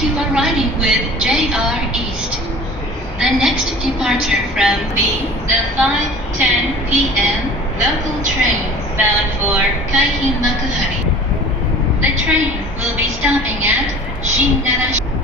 You are riding with JR East. The next departure from the 5:10 p.m. local train bound for Kaihin Makuhari. The train will be stopping at Shinagashi.